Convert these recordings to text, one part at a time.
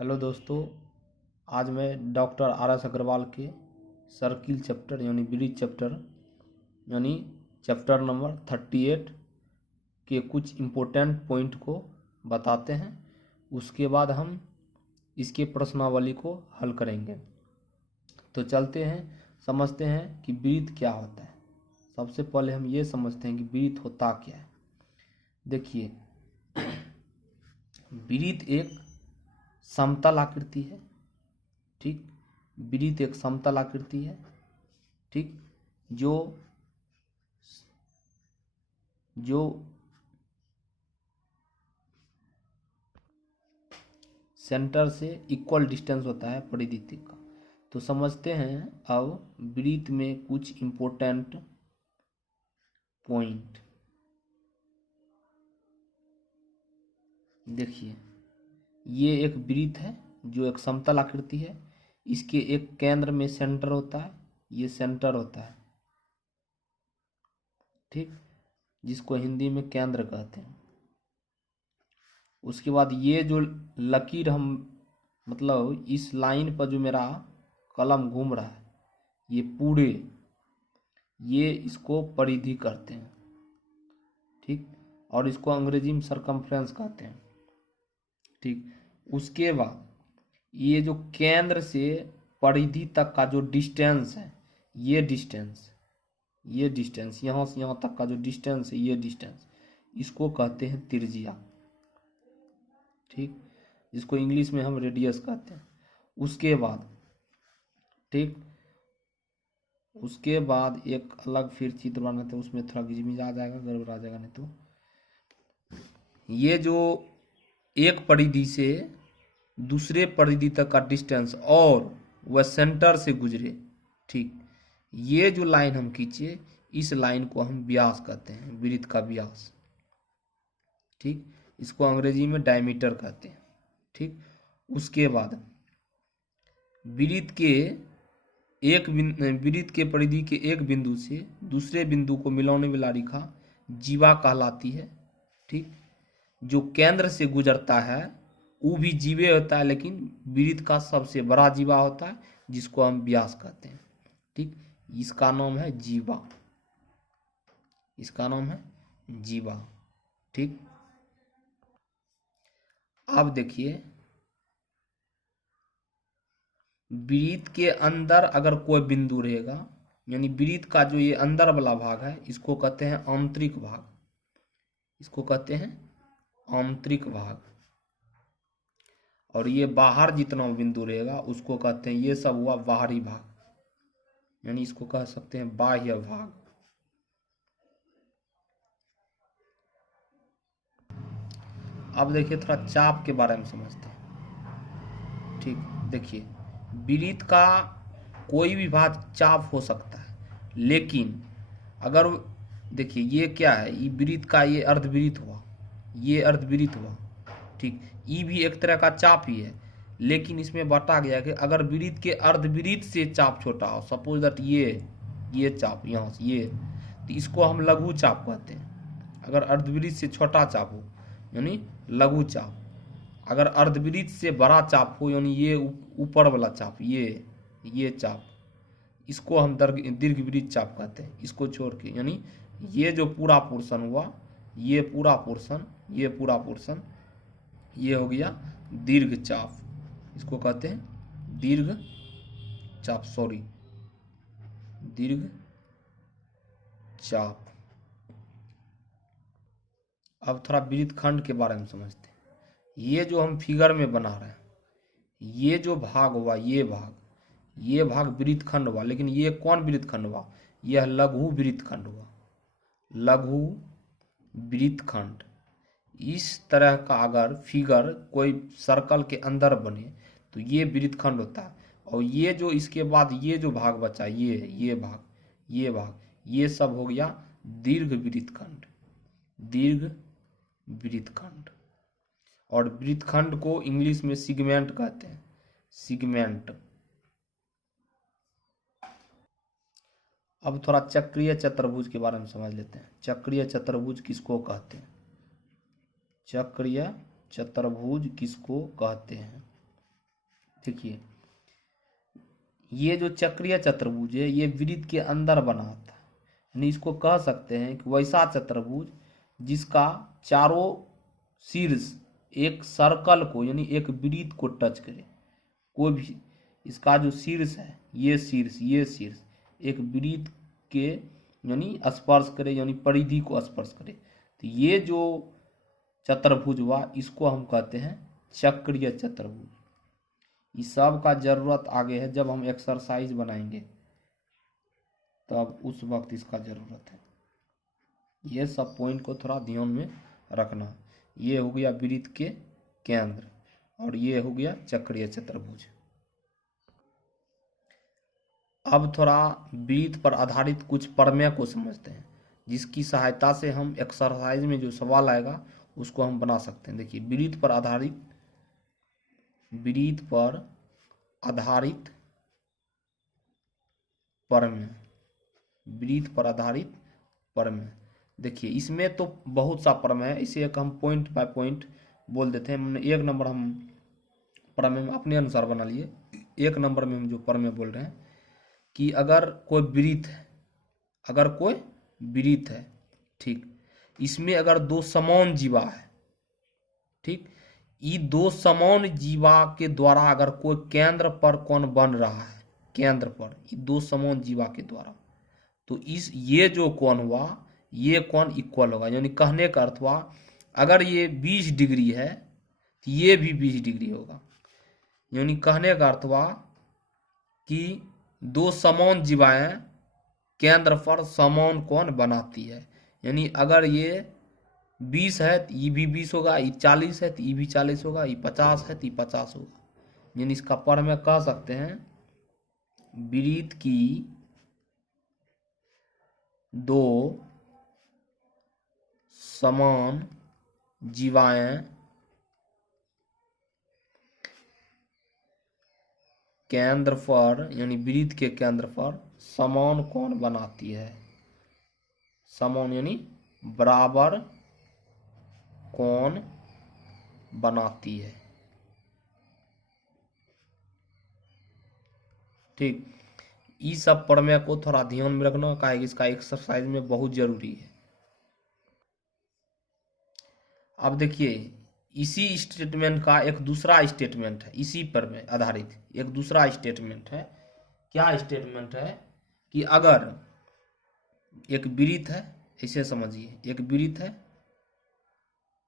Hello दोस्तों, आज मैं डॉक्टर आर एस अग्रवाल के सर्किल चैप्टर यानी ब्रिज चैप्टर यानी चैप्टर नंबर 38 के कुछ इम्पोर्टेंट पॉइंट को बताते हैं। उसके बाद हम इसके प्रश्नावली को हल करेंगे। तो चलते हैं, समझते हैं कि ब्रीथ क्या होता है। सबसे पहले हम ये समझते हैं कि ब्रीथ होता क्या है। देखिए, ब्रीथ एक समतल आकृति है। ठीक, ब्रीथ एक समतल आकृति है। ठीक, जो सेंटर से इक्वल डिस्टेंस होता है परिधि का। तो समझते हैं अब ब्रीथ में कुछ इम्पोर्टेंट पॉइंट। देखिए, ये एक ब्रीथ है जो एक समतल आकृति है। इसके एक केंद्र में सेंटर होता है, ये सेंटर होता है। ठीक, जिसको हिंदी में केंद्र कहते हैं। उसके बाद ये जो लकीर हम मतलब इस लाइन पर जो मेरा कलम घूम रहा है, ये पूरे ये इसको परिधि कहते हैं। ठीक, और इसको अंग्रेजी में सरकमफ्रेंस कहते हैं। ठीक, उसके बाद ये जो केंद्र से परिधि तक का जो डिस्टेंस है, ये डिस्टेंस यहाँ से यहाँ तक का जो डिस्टेंस है, ये डिस्टेंस इसको कहते हैं त्रिज्या। ठीक, जिसको इंग्लिश में हम रेडियस कहते हैं। उसके बाद ठीक, उसके बाद एक अलग फिर चित्र बनाते हैं, उसमें थोड़ा गिजमिज आ जाएगा, गड़बड़ आ जाएगा नहीं तो। ये जो एक परिधि से दूसरे परिधि तक का डिस्टेंस और वह सेंटर से गुजरे। ठीक, ये जो लाइन हम खींचे, इस लाइन को हम व्यास कहते हैं, वृत्त का व्यास। ठीक, इसको अंग्रेजी में डायमीटर कहते हैं। ठीक, उसके बाद वृत्त के परिधि के एक बिंदु से दूसरे बिंदु को मिलाने वाला रेखा जीवा कहलाती है। ठीक, जो केंद्र से गुजरता है वो भी जीवे होता है, लेकिन वृत्त का सबसे बड़ा जीवा होता है, जिसको हम व्यास कहते हैं। ठीक, इसका नाम है जीवा, इसका नाम है जीवा। ठीक, अब देखिए, वृत्त के अंदर अगर कोई बिंदु रहेगा, यानी वृत्त का जो ये अंदर वाला भाग है, इसको कहते हैं आंतरिक भाग, इसको कहते हैं आंतरिक भाग। और ये बाहर जितना बिंदु रहेगा उसको कहते हैं, ये सब हुआ बाहरी भाग, यानी इसको कह सकते हैं बाह्य भाग। अब देखिए, थोड़ा चाप के बारे में समझते हैं। ठीक, देखिए, वृत्त का कोई भी भाग चाप हो सकता है, लेकिन अगर देखिए ये क्या है, ये वृत्त का ये अर्धवृत्त हुआ, ये अर्धवृत्त हुआ। ठीक, ये भी एक तरह का चाप ही है, लेकिन इसमें बता गया कि अगर वृत्त के अर्धवृत्त से चाप छोटा हो, सपोज दैट ये चाप यहाँ से ये, तो इसको हम लघु चाप कहते हैं। अगर अर्धवृत्त से छोटा चाप हो यानी लघु चाप, अगर अर्धवृत्त से बड़ा चाप हो यानी ये ऊपर वाला चाप, ये चाप, इसको हम दीर्घवृत्त चाप कहते हैं। इसको छोड़ के यानी ये जो पूरा पोर्शन हुआ, ये पूरा पोर्शन, ये पूरा पोर्शन, ये हो गया दीर्घ चाप, इसको कहते हैं दीर्घ चाप, सॉरी दीर्घ चाप। अब थोड़ा वृत्त खंड के बारे में समझते हैं। ये जो हम फिगर में बना रहे हैं, ये जो भाग हुआ, ये भाग वृत्त खंड हुआ, लेकिन ये कौन वृत्त खंड हुआ? यह लघु वृत्त खंड हुआ, लघु वृत्त खंड। इस तरह का अगर फिगर कोई सर्कल के अंदर बने तो ये वृत्त खंड होता है। और ये जो इसके बाद ये जो भाग बचा, ये भाग, ये सब हो गया दीर्घ वृत्त खंड, दीर्घ वृत्त खंड। और वृत्त खंड को इंग्लिश में सिगमेंट कहते हैं, सिगमेंट। अब थोड़ा चक्रीय चतुर्भुज के बारे में समझ लेते हैं। चक्रीय चतुर्भुज किसको कहते हैं? चक्रीय चतुर्भुज किसको कहते हैं? देखिए ये जो चक्रीय चतुर्भुज है ये वृत्त के अंदर बना होता है, यानी इसको कह सकते हैं कि वैसा चतुर्भुज जिसका चारों शीर्ष एक सर्कल को यानी एक वृत्त को टच करे। कोई भी इसका जो शीर्ष है ये शीर्ष एक वृत्त के यानी स्पर्श करे, यानी परिधि को स्पर्श करे। तो ये जो चतुर्भुज हुआ इसको हम कहते हैं चक्रीय चतुर्भुज। इस सब का जरूरत आगे है, जब हम एक्सरसाइज बनाएंगे तब उस वक्त इसका जरूरत है। ये सब पॉइंट को थोड़ा ध्यान में रखना। ये हो गया वृत्त के केंद्र और ये हो गया चक्रीय चतुर्भुज। अब थोड़ा वृत्त पर आधारित कुछ प्रमेय को समझते हैं, जिसकी सहायता से हम एक्सरसाइज में जो सवाल आएगा उसको हम बना सकते हैं। देखिए वृत्त पर आधारित प्रमेय। देखिए इसमें तो बहुत सा प्रमेय है, इसे एक हम पॉइंट बाय पॉइंट बोल देते हैं। हमने एक नंबर हम प्रमेय में अपने अनुसार बना लिए। एक नंबर में हम जो प्रमेय बोल रहे हैं कि अगर कोई वृत्त है, ठीक, इसमें अगर दो समान जीवा है, ठीक, ये दो समान जीवा के द्वारा अगर कोई केंद्र पर कोण बन रहा है, केंद्र पर ये दो समान जीवा के द्वारा, तो ये जो कोण हुआ ये कोण इक्वल होगा। यानी कहने का अर्थ हुआ अगर ये 20 डिग्री है तो ये भी 20 डिग्री होगा। यानी कहने का अर्थ हुआ कि दो समान जीवाएं केंद्र पर समान कोण बनाती है। यानी अगर ये 20 है तो ये भी 20 होगा, ये 40 है तो ये भी 40 होगा, ये 50 है तो ये 50 होगा। यानी इसका प्रमेय कह सकते हैं वृत्त की दो समान जीवाएं केंद्र पर यानी वृत्त के केंद्र पर समान कोण बनाती है। समान यानी बराबर कोण बनाती है, ठीक। इस सब प्रमेय को थोड़ा ध्यान में रखना का है, इसका एक्सरसाइज में बहुत जरूरी है। अब देखिए इसी स्टेटमेंट का एक दूसरा स्टेटमेंट है, इसी पर में आधारित एक दूसरा स्टेटमेंट है। क्या स्टेटमेंट है कि अगर एक वृत्त है, ऐसे समझिए एक वृत्त है,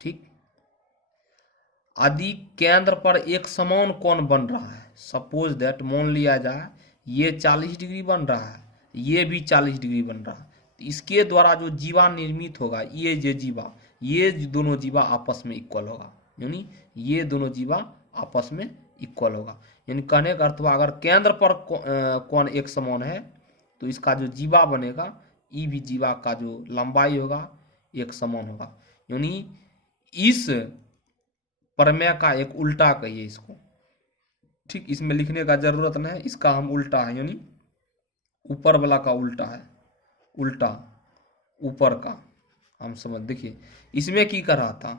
ठीक, यदि केंद्र पर एक समान कोण बन रहा है, सपोज दैट मान लिया जाए ये 40 डिग्री बन रहा है, ये भी 40 डिग्री बन रहा है, तो इसके द्वारा जो जीवा निर्मित होगा ये दोनों जीवा आपस में इक्वल होगा। यानी ये दोनों जीवा आपस में इक्वल होगा। यानी कहने का अर्थ हुआ अगर केंद्र पर कोण एक समान है तो इसका जो जीवा बनेगा ये भी जीवा का जो लंबाई होगा एक समान होगा। यानी इस प्रमेय का एक उल्टा कहिए इसको, ठीक। इसमें लिखने का जरूरत नहीं है, इसका हम उल्टा है, यानी ऊपर वाला का उल्टा है, उल्टा ऊपर का हम समझ। देखिए इसमें की कर रहा था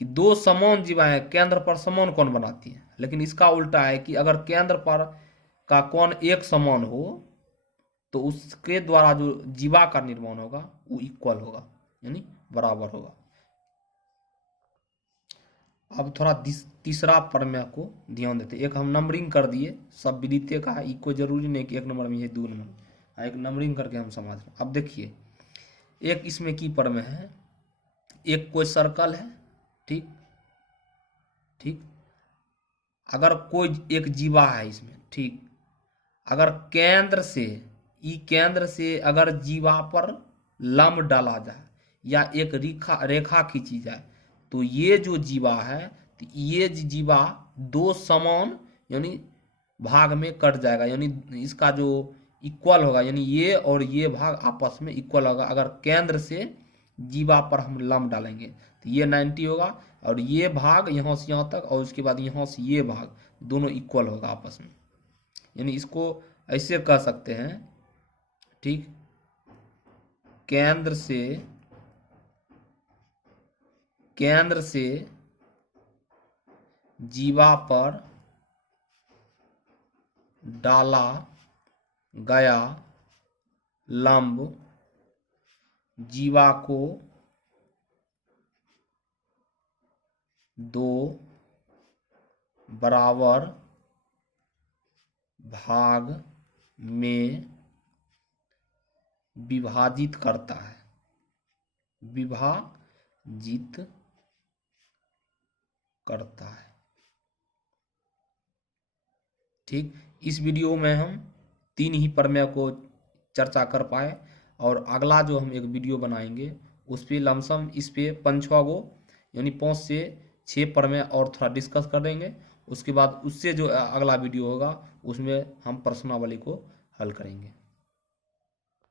कि दो समान जीवाएं केंद्र पर समान कोण बनाती हैं, लेकिन इसका उल्टा है कि अगर केंद्र पर का कोण एक समान हो तो उसके द्वारा जो जीवा का निर्माण होगा वो इक्वल होगा, यानी बराबर होगा। अब थोड़ा तीसरा प्रमेय को ध्यान देते। एक हम नंबरिंग कर दिए, सब विदित का है, कोई जरूरी नहीं कि एक नंबर में है 2 नंबर, एक नंबरिंग करके हम समझ रहे। अब देखिए एक इसमें की प्रमेय है, एक कोई सर्कल है, ठीक, अगर कोई एक जीवा है इसमें, ठीक, अगर केंद्र से अगर जीवा पर लंब डाला जाए या एक रेखा खींची जाए तो ये जो जीवा है तो ये जीवा दो समान यानी भाग में कट जाएगा। यानी इसका जो इक्वल होगा, यानी ये और ये भाग आपस में इक्वल होगा। अगर केंद्र से जीवा पर हम लंब डालेंगे तो ये 90 होगा और ये भाग यहाँ से यहाँ तक और उसके बाद यहाँ से ये भाग दोनों इक्वल होगा आपस में। यानी इसको ऐसे कह सकते हैं, ठीक, केंद्र से जीवा पर डाला गया लंब जीवा को दो बराबर भाग में विभाजित करता है। विभाजित करता है। ठीक, इस वीडियो में हम 3 ही प्रमेय को चर्चा कर पाए और अगला जो हम एक वीडियो बनाएंगे उस पे लमसम इस पे 5-6 गो यानी 5 से 6 प्रमेय और थोड़ा डिस्कस कर देंगे। उसके बाद उससे जो अगला वीडियो होगा उसमें हम प्रश्नावली को हल करेंगे।